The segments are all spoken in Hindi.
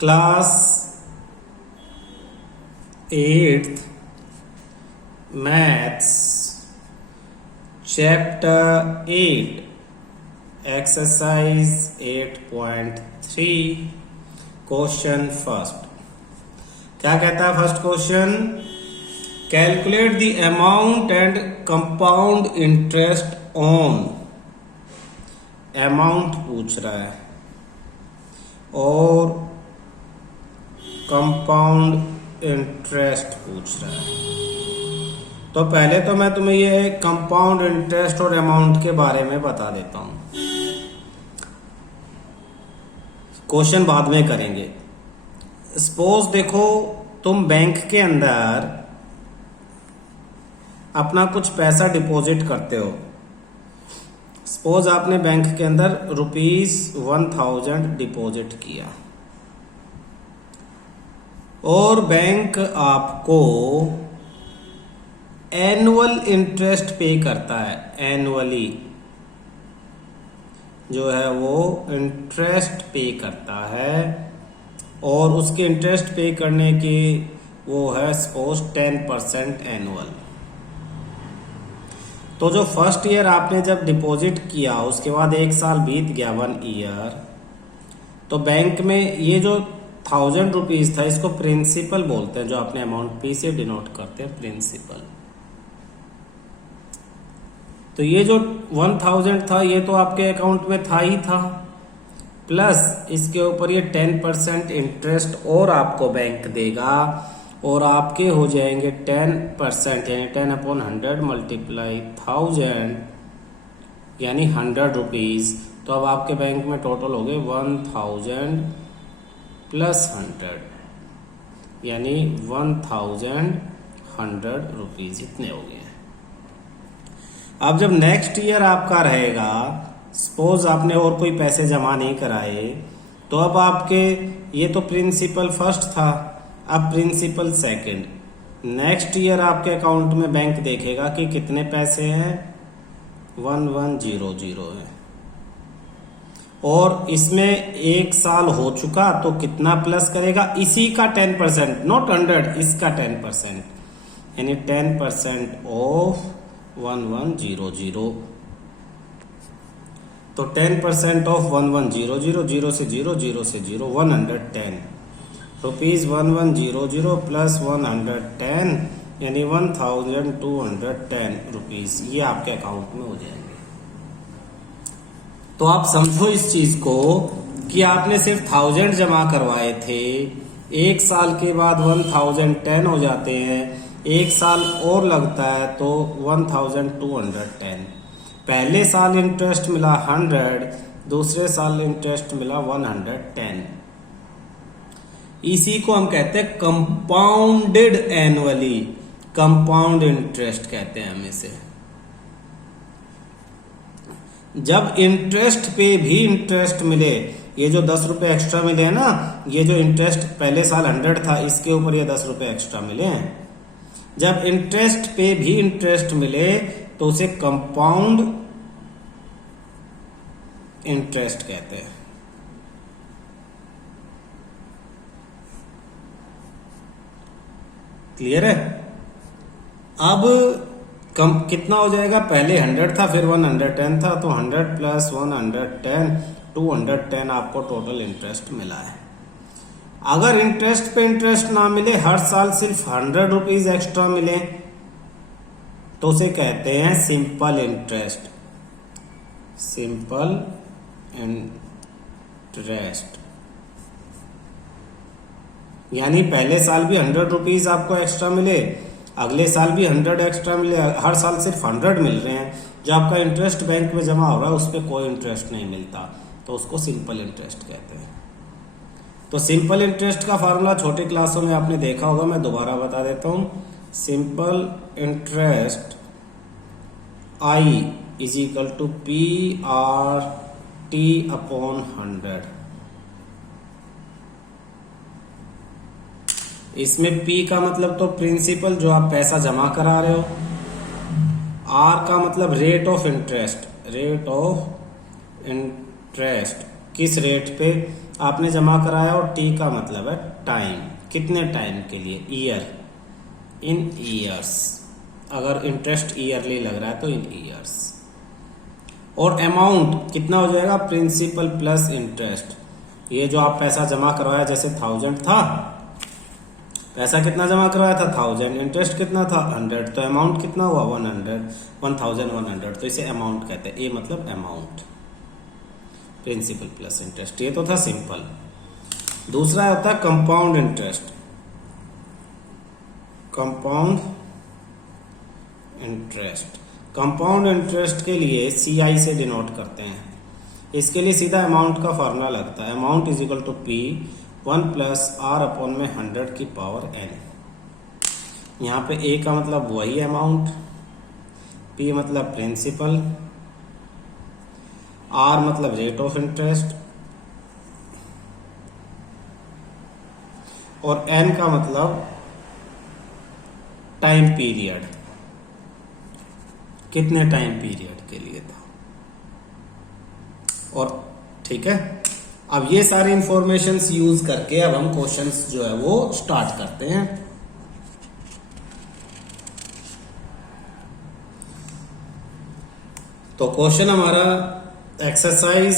Class 8th maths chapter 8 exercise 8.3 question first. क्या कहता है first question? Calculate the amount and compound interest on. Amount पूछ रहा है और कंपाउंड इंटरेस्ट पूछ रहा है। तो पहले तो मैं तुम्हें ये कंपाउंड इंटरेस्ट और अमाउंट के बारे में बता देता हूं, क्वेश्चन बाद में करेंगे। सपोज देखो तुम बैंक के अंदर अपना कुछ पैसा डिपॉजिट करते हो। सपोज आपने बैंक के अंदर ₹1000 डिपॉजिट किया और बैंक आपको एनुअल इंटरेस्ट पे करता है। एनुअली जो है वो इंटरेस्ट पे करता है और उसके इंटरेस्ट पे करने की वो है सपोज 10% एनुअल। तो जो फर्स्ट ईयर आपने जब डिपॉजिट किया उसके बाद 1 साल बीत गया, 1 ईयर, तो बैंक में ये जो ₹1000 था इसको प्रिंसिपल बोलते हैं, जो आपने अमाउंट पी से डिनोट करते हैं प्रिंसिपल। तो ये जो 1000 था ये तो आपके अकाउंट में था ही था, प्लस इसके ऊपर ये 10% इंटरेस्ट और आपको बैंक देगा और आपके हो जाएंगे 10% यानी 10/100 मल्टीप्लाई 1000 यानी ₹100। तो अब आपके बैंक में टोटल हो गए 1000 प्लस 100 यानी ₹1100 इतने हो गए। अब जब नेक्स्ट ईयर आपका रहेगा, सपोज आपने और कोई पैसे जमा नहीं कराए, तो अब आपके ये तो प्रिंसिपल फर्स्ट था, अब प्रिंसिपल सेकंड। नेक्स्ट ईयर आपके अकाउंट में बैंक देखेगा कि कितने पैसे हैं, 1100 है और इसमें 1 साल हो चुका, तो कितना प्लस करेगा? इसी का 10%, नॉट 100, इसका 10% यानी 10% ऑफ 1100। तो 10% ऑफ 1100, 0 से 0, 0 से 0, 110 ₹1100 प्लस 110 यानी ₹1210 ये आपके अकाउंट में हो जाएंगे। तो आप समझो इस चीज को कि आपने सिर्फ 1000 जमा करवाए थे, 1 साल के बाद 1010 हो जाते हैं, 1 साल और लगता है तो 1210। पहले साल इंटरेस्ट मिला 100, दूसरे साल इंटरेस्ट मिला 110। इसी को हम कहते हैं कंपाउंडेड एनुअली, कंपाउंड इंटरेस्ट कहते हैं हम इसे। जब इंटरेस्ट पे भी इंटरेस्ट मिले, ये जो ₹10 एक्स्ट्रा मिले हैं ना, ये जो इंटरेस्ट पहले साल 100 था इसके ऊपर ये ₹10 एक्स्ट्रा मिले हैं, जब इंटरेस्ट पे भी इंटरेस्ट मिले तो उसे कंपाउंड इंटरेस्ट कहते हैं। क्लियर है? अब कितना हो जाएगा? पहले 100 था फिर 110 था, तो 100 प्लस 110 210 आपको टोटल इंटरेस्ट मिला है। अगर इंटरेस्ट पे इंटरेस्ट ना मिले, हर साल सिर्फ ₹100 एक्स्ट्रा मिले, तो उसे कहते हैं सिंपल इंटरेस्ट। सिंपल इंटरेस्ट यानी पहले साल भी ₹100 आपको एक्स्ट्रा मिले, अगले साल भी 100 एक्स्ट्रा मिले, हर साल सिर्फ 100 मिल रहे हैं। जो आपका इंटरेस्ट बैंक में जमा हो रहा है उस पर कोई इंटरेस्ट नहीं मिलता, तो उसको सिंपल इंटरेस्ट कहते हैं। तो सिंपल इंटरेस्ट का फार्मूला छोटी क्लासों में आपने देखा होगा, मैं दोबारा बता देता हूं। Simple interest I is equal to PRT/100। इसमें P का मतलब तो प्रिंसिपल, जो आप पैसा जमा करा रहे हो, R का मतलब rate of interest, rate of interest किस रेट पे आपने जमा कराया, और टी का मतलब है टाइम, कितने टाइम के लिए, ईयर, इन ईयर्स। अगर इंटरेस्ट ईयरली लग रहा है तो इन ईयर्स। और अमाउंट कितना हो जाएगा, प्रिंसिपल प्लस इंटरेस्ट। ये जो आप पैसा जमा करवाया, जैसे 1000 था, पैसा कितना जमा करवाया था 1000, इंटरेस्ट कितना था 100, तो अमाउंट कितना हुआ 100, 1100, तो इसे अमाउंट कहते हैं। ए मतलब अमाउंट, प्रिंसिपल प्लस इंटरेस्ट। ये तो था सिंपल। दूसरा होता है compound interest. Compound interest, compound interest के लिए CI से डिनोट करते हैं। इसके लिए सीधा अमाउंट का फॉर्मूला लगता है, amount is equal to P 1 plus R upon में 100 की पावर n। यहाँ पे A का मतलब वही अमाउंट, P मतलब प्रिंसिपल, R मतलब रेट ऑफ इंटरेस्ट, और n का मतलब टाइम पीरियड, कितने टाइम पीरियड के लिए था। और ठीक है, अब ये सारी इंफॉर्मेशंस यूज करके अब हम क्वेश्चंस जो है वो स्टार्ट करते हैं। तो क्वेश्चन हमारा एक्सरसाइज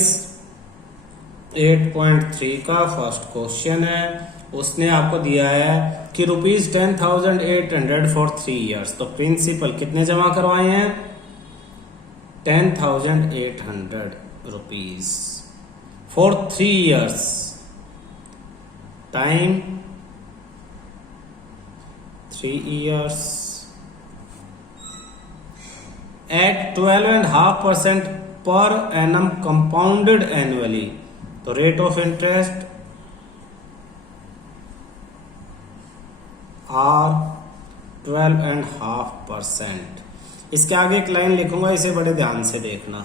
8.3 का फर्स्ट क्वेश्चन है। उसने आपको दिया है कि ₹10,800 फॉर 3 ईयर्स। तो प्रिंसिपल कितने जमा करवाए हैं, 10,800 rupees for 3 years, time 3 years, at 12.5% per annum compounded annually. तो रेट ऑफ इंटरेस्ट आर 12.5%। इसके आगे एक लाइन लिखूंगा, इसे बड़े ध्यान से देखना।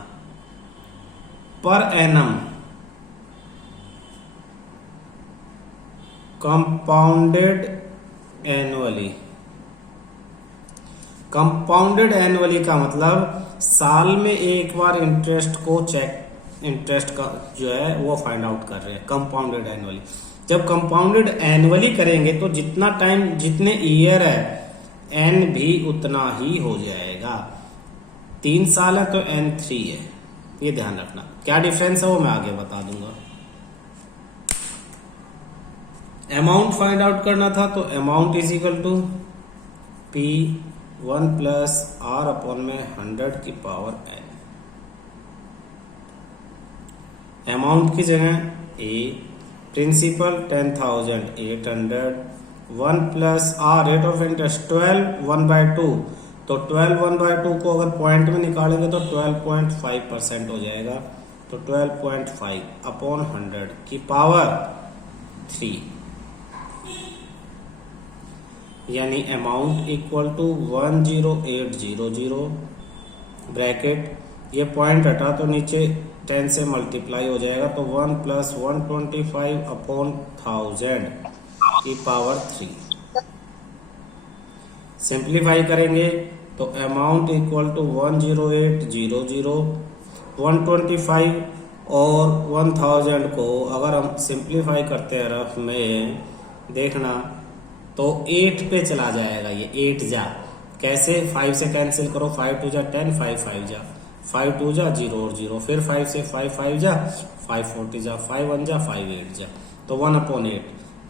पर annum compounded annually, compounded annually का मतलब साल में एक बार इंटरेस्ट को चेक, इंटरेस्ट का जो है वो फाइंड आउट कर रहे हैं कंपाउंडेड एनुअली। जब कंपाउंडेड एनुअली करेंगे तो जितना टाइम, जितने ईयर है n भी उतना ही हो जाएगा। 3 साल है तो n 3 है, ये ध्यान रखना। क्या डिफरेंस है वो मैं आगे बता दूंगा। अमाउंट फाइंड आउट करना था, तो amount is equal to P 1 plus R upon में 100 की पावर n। अमाउंट की जगह A, principal 10,800, 1 plus R rate of interest 12 1/2। तो 12 1/2 को अगर पॉइंट में निकालेंगे तो 12.5% हो जाएगा। तो 12.5 अपॉन 100 की पावर 3, यानी अमाउंट इक्वल टू 10800 ब्रैकेट, ये पॉइंट हटा तो नीचे 10 से मल्टीप्लाई हो जाएगा। तो 1 प्लस 125 अपॉन 1000 की पावर 3। सिंप्लीफाई करेंगे तो अमाउंट इक्वल टू 10800, 125 और 1000 को अगर हम सिंप्लीफाई करते हैं रफ में देखना तो 8 पे चला जाएगा। ये 8 जा कैसे, 5 से कैंसिल करो, 5 2 जा 10, 5 5 जा 5 2 जा 0 और 0, फिर 5 से 5 5 जा 5 40 जा 5 1 जा 5 8 जा। तो 1/8,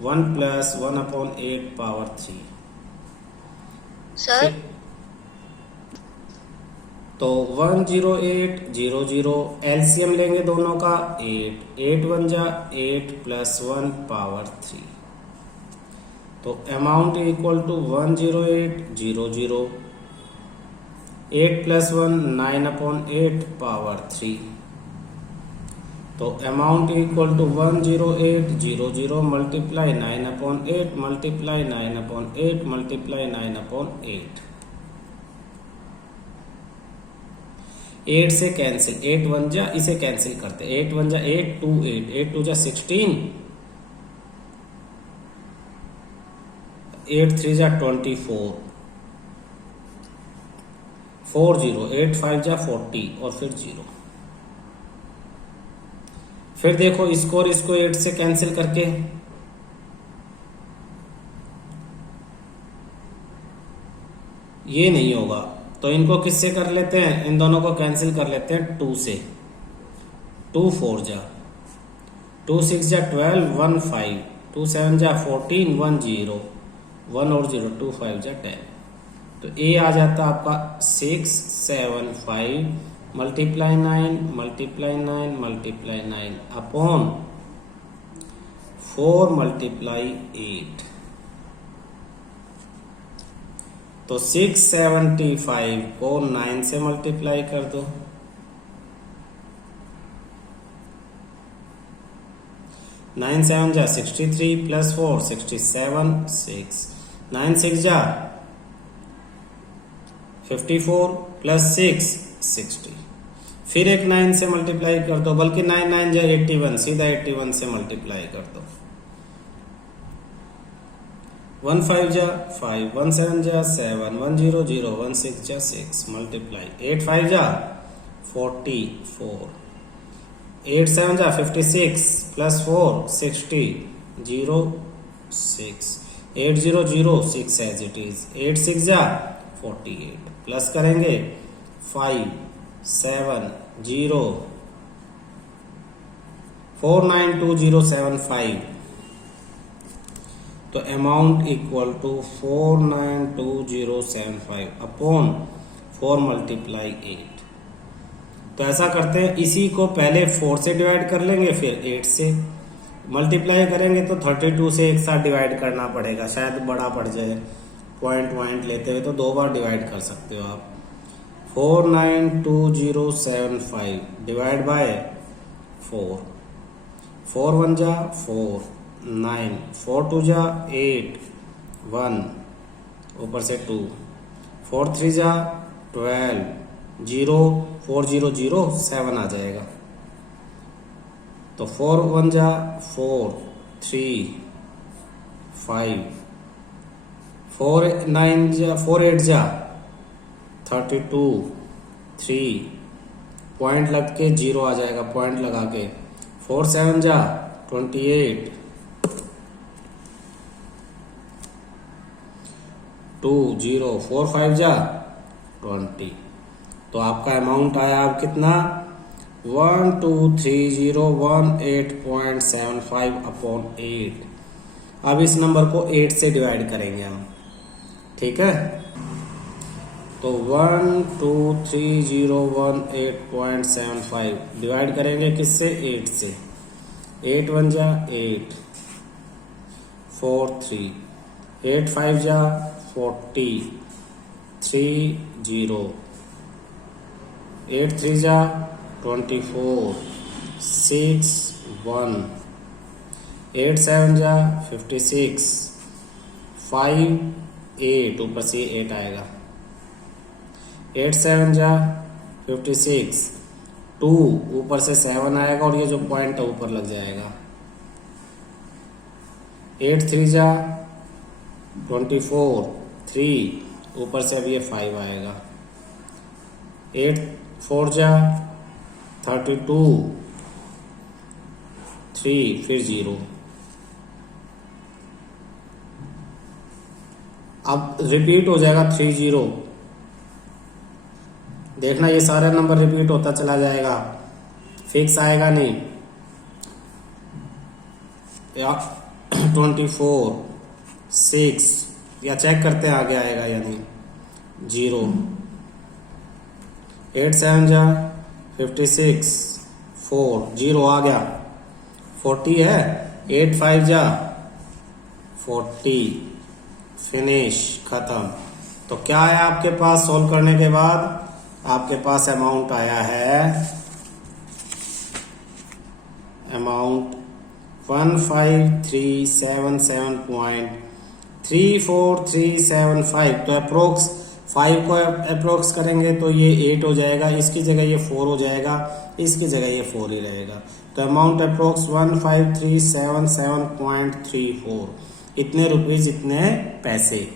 1 प्लस 1/8 पावर 3 सर। तो 10800 एलसीएम लेंगे दोनों का 8, 8 1 जा 8 प्लस 1 पावर 3। तो amount equal to 10800, 8 plus 1 9/8 power 3। तो amount equal to 10800 multiply 9/8 multiply 9/8 multiply 9/8। 8 से कैंसिल, 8 1 जा, इसे कैंसिल करते, 8 1 जा 8 2 8, 8 2 जा 16, 8 3 जा 24, 4 0, 8 5 जा 40 और फिर 0। फिर देखो इसको और इसको 8 से कैंसिल करके ये नहीं होगा, तो इनको किससे कर लेते हैं, इन दोनों को कैंसिल कर लेते हैं 2 से। 2 4 जा, 2 6 जा 12, 1 5, 2 7 जा 14, 1 0, 1 और 0, 2 5 जा 10। तो ए आ जाता आपका 6 7 5 multiply 9 multiply 9 multiply 9 upon 4 multiply 8। तो 675 को 9 से मल्टीप्लाई कर दो, 9 7 जा 63 प्लस 4 67 6, 9 6 जा 54 प्लस 6 60। फिर एक 9 से मल्टीप्लाई कर दो, बल्कि 9 9 जा 81, सीधा 81 से मल्टीप्लाई कर दो। 1 5 जा 5, 1 7 जा 7, 1 0 0, 1 6 जा 6 मल्टीप्लाई 8 5 जा 44, 8 7 जा 56 प्लस 4 60 0 6, 8 0 0 6 एज इट इज, 8 6 जा 48 प्लस करेंगे 5 7 0 4 9 2 0 7 5। तो amount equal to 492075 upon 4 multiply 8। तो ऐसा करते हैं, इसी को पहले 4 से डिवाइड कर लेंगे, फिर 8 से मल्टीप्लाई करेंगे। तो 32 से एक साथ डिवाइड करना पड़ेगा, शायद बड़ा पड़ जाए, पॉइंट लेते हुए तो 2 बार डिवाइड कर सकते हो आप। 492075 डिवाइड बाय 4, 4 1 जा 4 9, 4 2 जा 8 1 ऊपर से 2, 4 3 जा 12 0 4 0 0 7 आ जाएगा। तो 4 1 जा 4 3 5, 4 9 जा 4 8 जा 32 3 पॉइंट लग के 0 आ जाएगा, पॉइंट लगा के 4 7 जा 28 2 0 4 5 जा 20। तो आपका अमाउंट आया अब कितना, 12301.875 अपॉन 8। अब इस नंबर को 8 से डिवाइड करेंगे हम, ठीक है। तो 12301.875 डिवाइड करेंगे किससे, 8 से। 8 1 जा 8 4 3, 8 5 जा 40 3 0, 8 3 जा 24 6 1, 8 7 जा 56 5 8 ऊपर से 8 आएगा, 8 7 जा 56 2 ऊपर से 7 आएगा और ये जो पॉइंट है ऊपर लग जाएगा। 8 3 जा 24 3 ऊपर से अब ये 5 आएगा। 8 4 जा 32 3 फिर 0। अब रिपीट हो जाएगा 3 0। देखना ये सारे नंबर रिपीट होता चला जाएगा, फिक्स आएगा नहीं। या 24 6 या चेक करते हैं आगे आएगा या नहीं, 0। 8 7 जा 56 4 0 आ गया, 40 है। 8 5 जा 40 फिनिश, खत्म। तो क्या है आपके पास सॉल्व करने के बाद, आपके पास अमाउंट आया है, अमाउंट 15377.34375। तो अप्रोक्स 5 को अप्रोक्स करेंगे तो ये 8 हो जाएगा, इसकी जगह ये 4 हो जाएगा, इसकी जगह ये 4 ही रहेगा। तो अमाउंट अप्रोक्स 15377.34, इतने रुपीज इतने पैसे,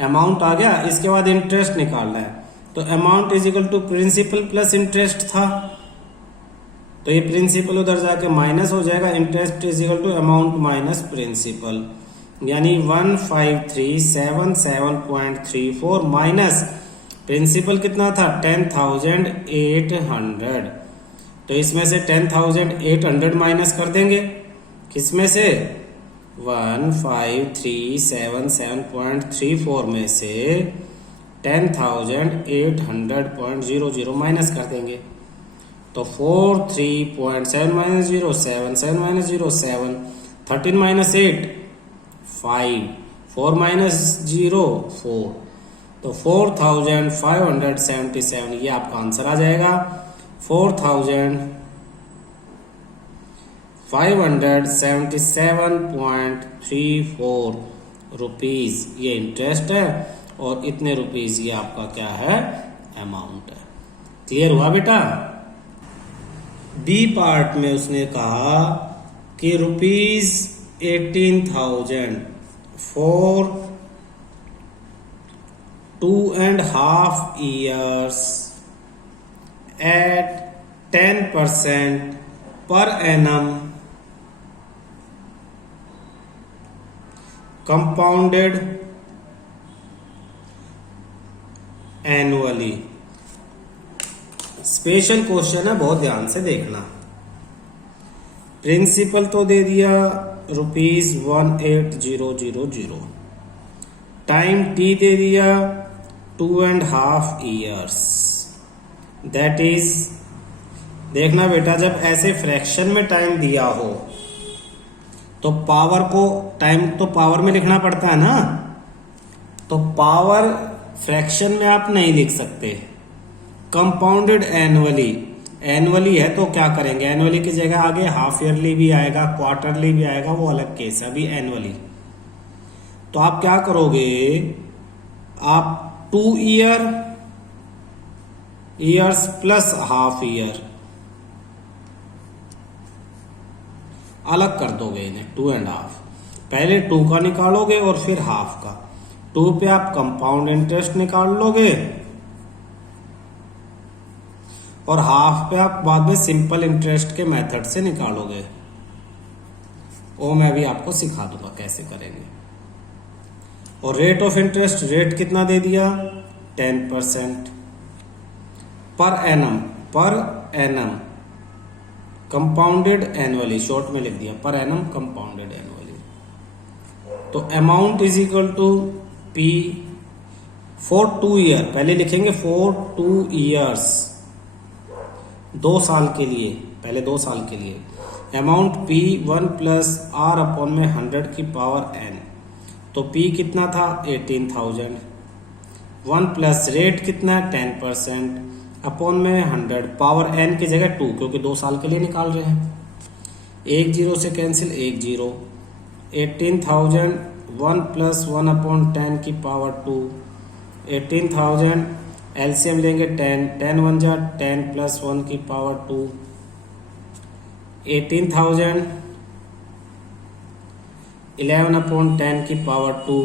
अमाउंट आ गया। इसके बाद इंटरेस्ट निकालना है। तो amount is equal to principal plus interest था, तो ये प्रिंसिपल उधर जाके माइनस हो जाएगा, interest is equal to amount minus principal, यानी 153777.34 माइनस प्रिंसिपल कितना था 10,800। तो इसमें से 10,800 माइनस कर देंगे, किसमें से 153777.34 में से 10,800.00 माइनस कर देंगे। तो 43.7 माइनस 0 7 7 माइनस 0 7 13 माइनस 8 5 4 माइनस 0 4। तो 4,577 ये आपका आंसर आ जाएगा। 4,577.34 रुपीज ये इंटरेस्ट है और इतने रुपीज ये आपका क्या है अमाउंट है। क्लियर हुआ बेटा। बी पार्ट में उसने कहा कि ₹18,000 for 2.5 years at 10% per annum compounded annually। Special question है, बहुत ध्यान से देखना। प्रिंसिपल तो दे दिया ₹18,000, टाइम टी दे दिया 2.5 years, दैट इज, देखना बेटा जब ऐसे फ्रैक्शन में टाइम दिया हो तो पावर को, टाइम तो पावर में लिखना पड़ता है ना, तो पावर फ्रैक्शन में आप नहीं लिख सकते। कंपाउंडेड एनुअली, एनुअली है तो क्या करेंगे, एनुअली की जगह आगे हाफ ईयरली भी आएगा, क्वार्टरली भी आएगा, वो अलग केस है। अभी एनुअली तो आप क्या करोगे, आप 2 ईयर्स प्लस हाफ ईयर अलग कर दोगे इन्हें, 2.5। पहले 2 का निकालोगे और फिर हाफ का। 2 पे आप कंपाउंड इंटरेस्ट निकाल लोगे और हाफ पे आप बाद में सिंपल इंटरेस्ट के मेथड से निकालोगे। वो मैं भी आपको सिखा दूंगा कैसे करेंगे। और रेट ऑफ इंटरेस्ट, रेट कितना दे दिया 10% पर एनम कंपाउंडेड एनुअली, शॉर्ट में लिख दिया पर एनम कंपाउंडेड एनुअली। तो amount is equal to P for 2 year, पहले लिखेंगे फॉर 2 ईयर्स, 2 साल के लिए, पहले 2 साल के लिए। Amount P 1 plus R upon में 100 की पावर n, तो P कितना था 18,000, 1 प्लस रेट कितना 10% अपॉन में 100, पावर n की जगह 2 क्योंकि 2 साल के लिए निकाल रहे हैं। 1 0 से कैंसिल 1 0, 18,000 1 प्लस 1 अपॉन 10 की पावर 2, 18,000 एलसीएम लेंगे 10, 10 1 जा 10 प्लस 1 की पावर 2, 18,000 11 अपॉन 10 की power 2,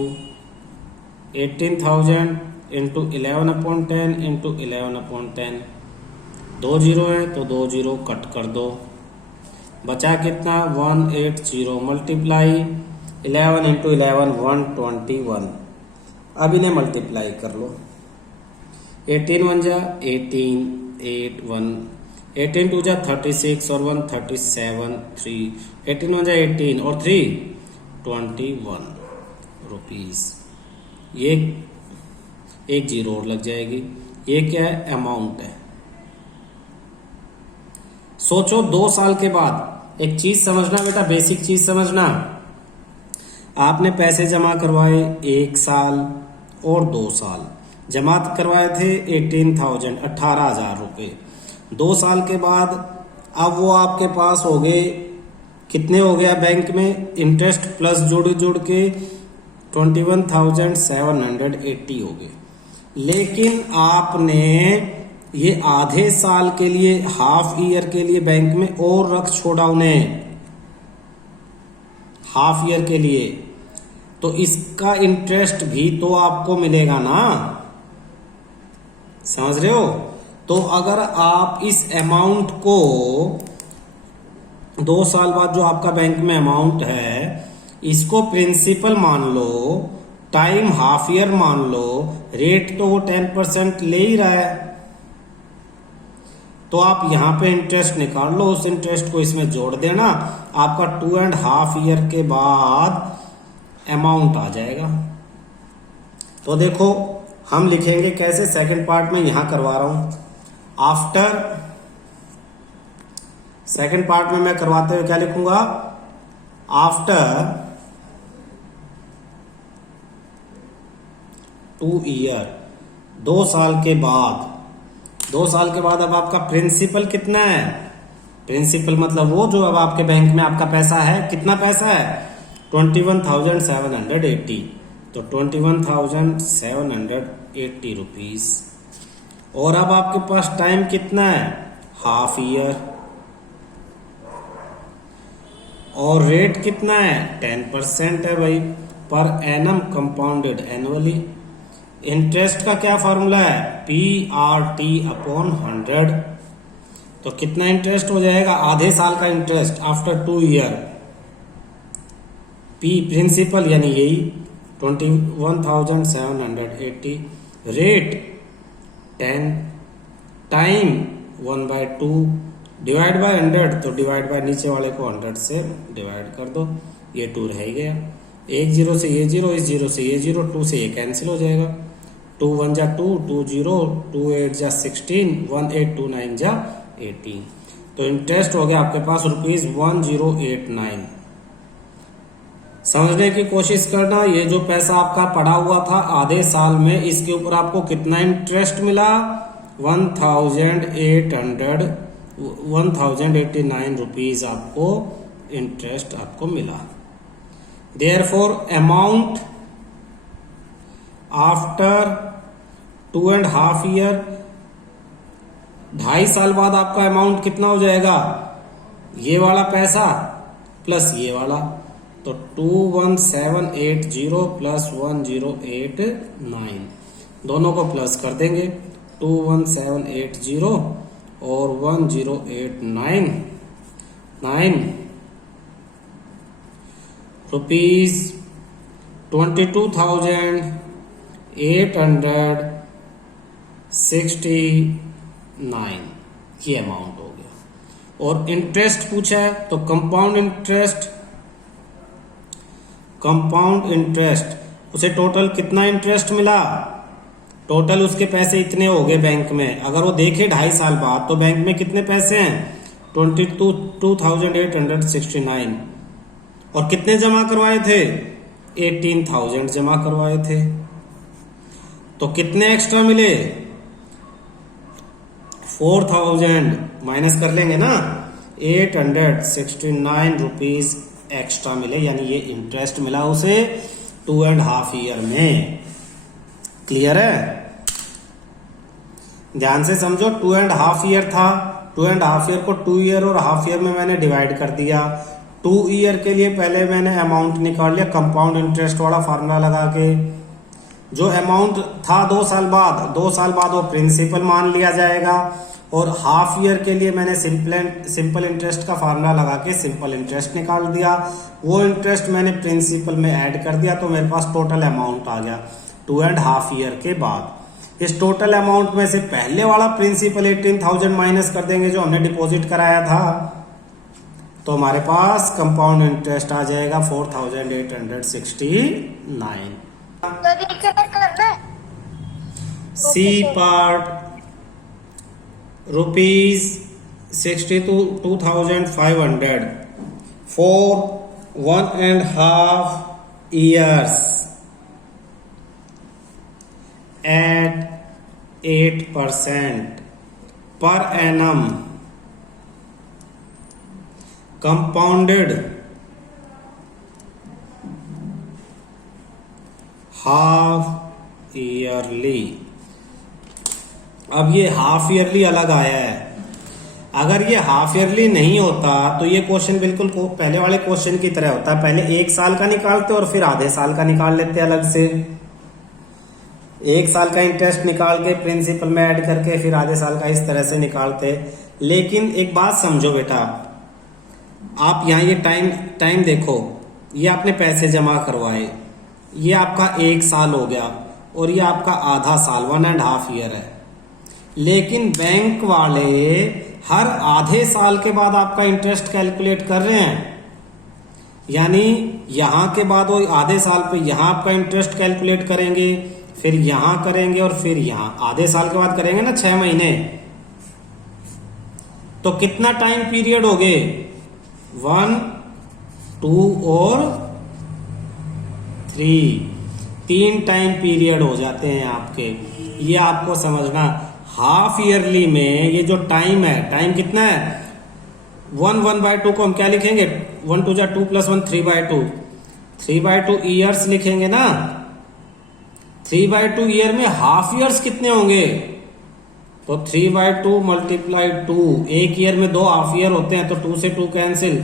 18,000 into 11 upon 10 into 11 upon 10, 2 0 है तो 2 0 कट कर दो, बचा कितना 180 मल्टीप्लाई 11 इंटू 11 121। अब इन्हें मल्टीप्लाई कर लो, 18 1 जा 18, 8 1, 18 2 जा 36 और 1 37, 3, 18 1 जा 18 और 3 21 रुपीज। ये एक जीरो और लग जाएगी। ये क्या है अमाउंट है। सोचो 2 साल के बाद, एक चीज समझना बेटा, बेसिक चीज समझना, आपने पैसे जमा करवाए 1 साल और 2 साल, जमा करवाए थे 18,000 रुपए। 2 साल के बाद अब वो आपके पास हो गए, कितने हो गया बैंक में, इंटरेस्ट प्लस जुड़ के 21,780 हो गए। लेकिन आपने ये आधे साल के लिए, हाफ ईयर के लिए बैंक में और रख छोड़ा उन्हें, हाफ ईयर के लिए, तो इसका इंटरेस्ट भी तो आपको मिलेगा ना, समझ रहे हो। तो अगर आप इस अमाउंट को 2 साल बाद जो आपका बैंक में अमाउंट है इसको प्रिंसिपल मान लो, टाइम हाफ ईयर मान लो, रेट तो वो 10% ले ही रहा है, तो आप यहां पे इंटरेस्ट निकाल लो, उस इंटरेस्ट को इसमें जोड़ देना, आपका 2.5 ईयर के बाद अमाउंट आ जाएगा। तो देखो हम लिखेंगे कैसे, सेकंड पार्ट में यहां करवा रहा हूं। आफ्टर, सेकंड पार्ट में मैं करवाते हुए क्या लिखूंगा, आफ्टर 2 ईयर, 2 साल के बाद, 2 साल के बाद अब आपका प्रिंसिपल कितना है, प्रिंसिपल मतलब वो जो अब आपके बैंक में आपका पैसा है, कितना पैसा है 21,780, तो 21,780 रुपीज। और अब आपके पास टाइम कितना है, हाफ ईयर, और रेट कितना है 10% है भाई, पर एनम कंपाउंडेड एनुअली। इंटरेस्ट का क्या फॉर्मूला है, PRT अपॉन 100, तो कितना इंटरेस्ट हो जाएगा, आधे साल का interest after 2 year, P principal यानी यही 21,780, रेट 10, टाइम 1/2, डिवाइड बाय 100, तो डिवाइड बाय नीचे वाले को 100 से डिवाइड कर दो, ये 2 रह गया, 1 0 से ये 0, इस 0 से ये 0, 2 से ये कैंसिल हो जाएगा, 2 1 जा 2, 2 0, 2 8 जा 16, 1 8 2 9 जा 18, तो इंटरेस्ट हो गया आपके पास ₹1089। समझने की कोशिश करना, ये जो पैसा आपका पड़ा हुआ था आधे साल में, इसके ऊपर आपको कितना इंटरेस्ट मिला, 1089 रुपीज आपको इंटरेस्ट आपको मिला। देयरफॉर अमाउंट आफ्टर 2.5 ईयर, 2.5 साल बाद आपका अमाउंट कितना हो जाएगा, ये वाला पैसा प्लस ये वाला, तो 21780 प्लस 1089, दोनों को प्लस कर देंगे, 21780 और 1089 रुपीज 22,869, ये अमाउंट हो गया। और इंटरेस्ट पूछा है तो कंपाउंड इंटरेस्ट उसे टोटल कितना इंटरेस्ट मिला, टोटल उसके पैसे इतने हो गए बैंक में, अगर वो देखे 2.5 साल बाद तो बैंक में कितने पैसे हैं 22,869, और कितने जमा करवाए थे 18,000 जमा करवाए थे, तो कितने एक्स्ट्रा मिले 4,000 माइनस कर लेंगे ना, 869 रुपीज एक्स्ट्रा मिले, यानी ये इंटरेस्ट मिला उसे 2.5 ईयर में। क्लियर है, ध्यान से समझो, 2.5 ईयर था, 2.5 ईयर को 2 ईयर और हाफ ईयर में मैंने डिवाइड कर दिया। 2 ईयर के लिए पहले मैंने अमाउंट निकाल लिया कंपाउंड इंटरेस्ट वाला फार्मूला लगा के, जो अमाउंट था 2 साल बाद, 2 साल बाद वो प्रिंसिपल मान लिया जाएगा, और हाफ ईयर के लिए मैंने सिंपल इंटरेस्ट का फार्मूला लगा के सिंपल इंटरेस्ट निकाल दिया, वो इंटरेस्ट मैंने प्रिंसिपल में ऐड कर दिया, तो मेरे पास टोटल अमाउंट आ गया 2.5 ईयर के बाद। इस टोटल अमाउंट में से पहले वाला प्रिंसिपल 18,000 माइनस कर देंगे जो हमने डिपॉजिट कराया था, तो हमारे पास कंपाउंड इंटरेस्ट आ जाएगा 4,869। C part ₹62,500 for 1.5 years at 8% per annum compounded half yearly। अब ये हाफ ईयरली अलग आया है, अगर ये हाफ ईयरली नहीं होता तो ये क्वेश्चन बिल्कुल पहले वाले क्वेश्चन की तरह होता, पहले 1 साल का निकालते और फिर आधे साल का निकाल लेते अलग से, 1 साल का इंटरेस्ट निकाल के प्रिंसिपल में ऐड करके फिर आधे साल का इस तरह से निकालते। लेकिन एक बात समझो बेटा, आप यहाँ ये टाइम देखो, ये आपने पैसे जमा करवाए, ये आपका 1 साल हो गया और ये आपका आधा साल 1.5 ईयर है। लेकिन बैंक वाले हर आधे साल के बाद आपका इंटरेस्ट कैलकुलेट कर रहे हैं। यानी यहां के बाद वो आधे साल पे यहां आपका इंटरेस्ट कैलकुलेट करेंगे, फिर यहां करेंगे और फिर यहां आधे साल के बाद करेंगे ना 6 महीने। तो कितना टाइम पीरियड हो गए? 1, 2 और 3 टाइम पीरियड हो जाते हैं आपके। ये आपको समझना। हाफ ईयरली में ये जो टाइम है, टाइम कितना है? 1/2 को हम क्या लिखेंगे? 1 2 2 + 1 3/2। 3/2 ईयर्स लिखेंगे ना। 3/2 ईयर में हाफ ईयर्स कितने होंगे? तो 3/2 × 2, एक ईयर में 2 हाफ ईयर होते हैं, तो 2 से 2 cancel,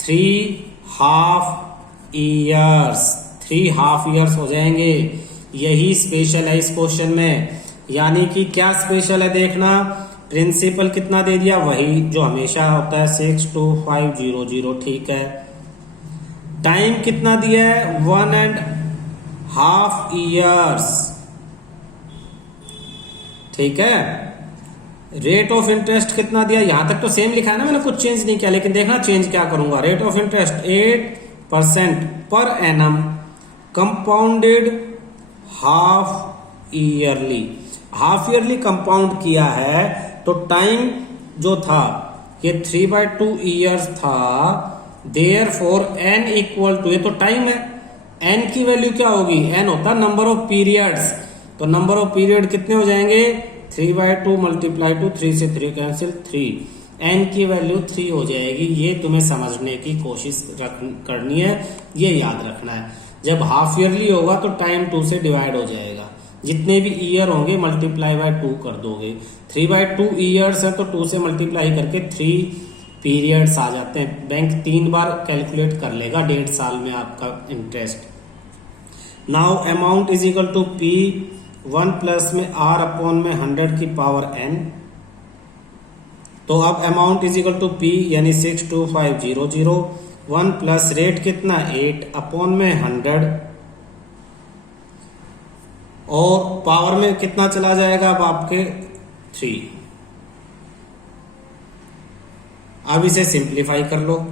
3 half years. 3 half years हो जाएंगे। यही स्पेशल है इस क्वेश्चन में। यानी कि क्या स्पेशल है देखना, प्रिंसिपल कितना दे दिया? वही जो हमेशा होता है 62500, ठीक है। टाइम कितना दिया है? 1.5 ईयर्स, ठीक है। रेट ऑफ इंटरेस्ट कितना दिया? यहां तक तो सेम लिखा है ना, मैंने कुछ चेंज नहीं किया, लेकिन देखना चेंज क्या करूंगा। रेट ऑफ इंटरेस्ट 8% पर annum, compounded half yearly. Half yearly compound किया है तो टाइम जो था ये 3/2 ईयर्स था। देयरफॉर n इक्वल टू, ये तो टाइम है, n की वैल्यू क्या होगी? n होता नंबर ऑफ पीरियड्स। तो नंबर ऑफ पीरियड कितने हो जाएंगे? 3/2 × 2, 3 से 3 कैंसिल, 3। n की वैल्यू 3 हो जाएगी। ये तुम्हें समझने की कोशिश करनी है, ये याद रखना है। जब हाफ ईयरली होगा तो टाइम 2 से डिवाइड हो जाएगा, जितने भी ईयर होंगे ×2 कर दोगे। 3/2 ईयर्स है तो 2 से मल्टीप्लाई करके 3 पीरियड्स आ जाते हैं। बैंक 3 बार कैलकुलेट कर लेगा 1.5 साल में आपका interest. Now amount is equal to P 1 plus में R/100 की पावर n। तो अब amount is equal to P यानी 62500, 1 प्लस रेट कितना? 8/100 और पावर में कितना चला जाएगा अब आपके? 3। अब इसे सिंप्लीफाई कर लो।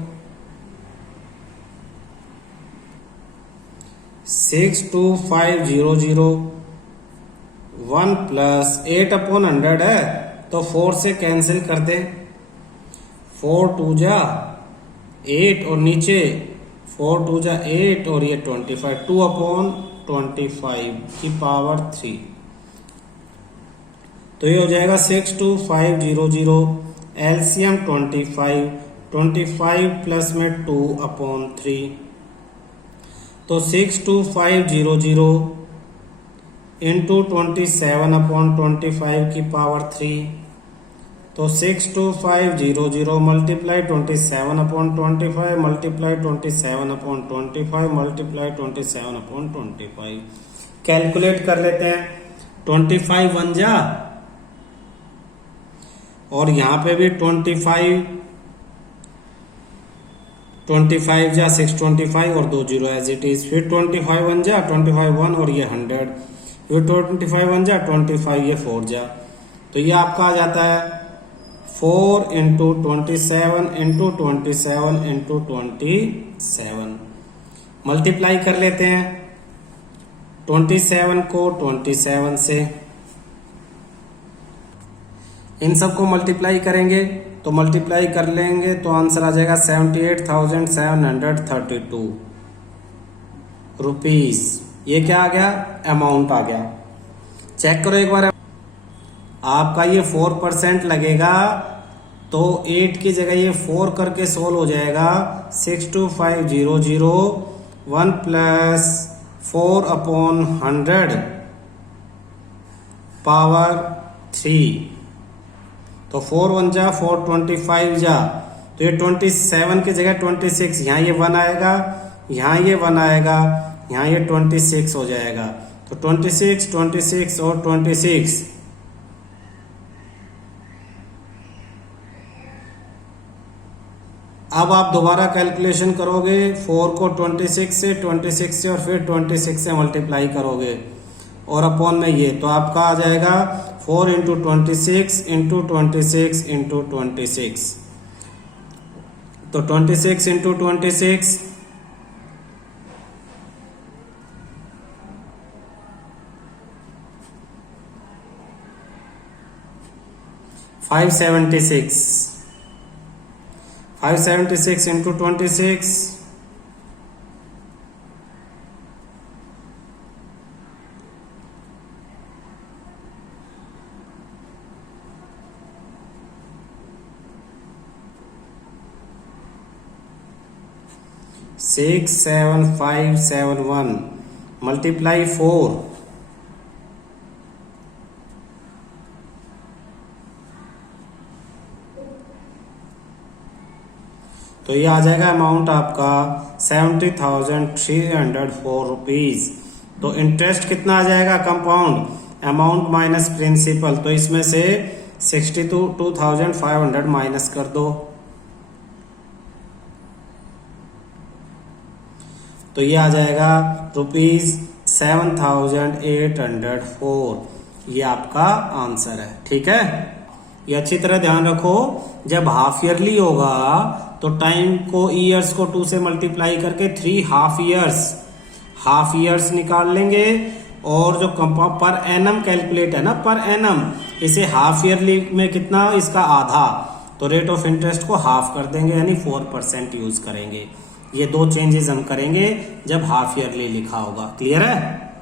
62500, 1 प्लस 8/100 है तो 4 से कैंसिल कर दे। 4 2 जा 8 और नीचे 4 2 जा 8 और ये 25, 2/25 की पावर 3। तो ये हो जाएगा 62500, एलसीएम 25, 25 प्लस में 2/3। तो 62500 इंटू 27/25 की पावर 3। तो 62500 मल्टीप्लाई 27/25 मल्टीप्लाई 27/25 मल्टीप्लाई 27/25। कैलकुलेट कर लेते हैं। 25 1 जा और यहां पे भी 25 जा 625 और 2 0 एज इट इज। फिर 25 1 जा 25 1 और ये 100। फिर 25 1 जा 25 ये 4 जा। तो ये आपका आ जाता है 4 इंटू 27 इंटू 27 इंटू 27। मल्टीप्लाई कर लेते हैं 27 को 27 से। इन सबको मल्टीप्लाई करेंगे तो मल्टीप्लाई कर लेंगे तो आंसर आ जाएगा 78,732 रुपीज। ये क्या आ गया? अमाउंट आ गया। चेक करो एक बार। आपका ये 4% लगेगा तो 8 की जगह ये 4 करके सोल्व हो जाएगा। 62500 1 प्लस 4/100 पावर 3। तो 4 1 जा 4 25 जा तो ये 27 की जगह 26, यहाँ ये 1 आएगा, यहाँ ये 1 आएगा, यहाँ ये 26 हो जाएगा। तो 26 26 और 26 अब आप दोबारा कैलकुलेशन करोगे, 4 को 26 से, 26 से और फिर 26 से मल्टीप्लाई करोगे और अपॉन में ये, तो आपका आ जाएगा 4 इंटू 26 इंटू 26 इंटू 26। तो 26 इंटू 26 576, 576 इंटू 26 67571 मल्टीप्लाई 4, तो ये आ जाएगा अमाउंट आपका 70,304 रुपीज। तो इंटरेस्ट कितना आ जाएगा कंपाउंड, अमाउंट माइनस प्रिंसिपल, तो इसमें से 62,500 माइनस कर दो, तो ये आ जाएगा ₹7,804। ये आपका आंसर है। ठीक है, ये अच्छी तरह ध्यान रखो, जब हाफ ईयरली होगा तो टाइम को ईयर्स को 2 से मल्टीप्लाई करके 3 हाफ ईयर्स निकाल लेंगे, और जो पर एनम कैलकुलेट है ना, पर एनम, इसे हाफ ईयरली में कितना, इसका आधा, तो रेट ऑफ इंटरेस्ट को हाफ कर देंगे, यानी 4% यूज करेंगे। ये 2 चेंजेस हम करेंगे जब हाफ ईयरली लिखा होगा। क्लियर है?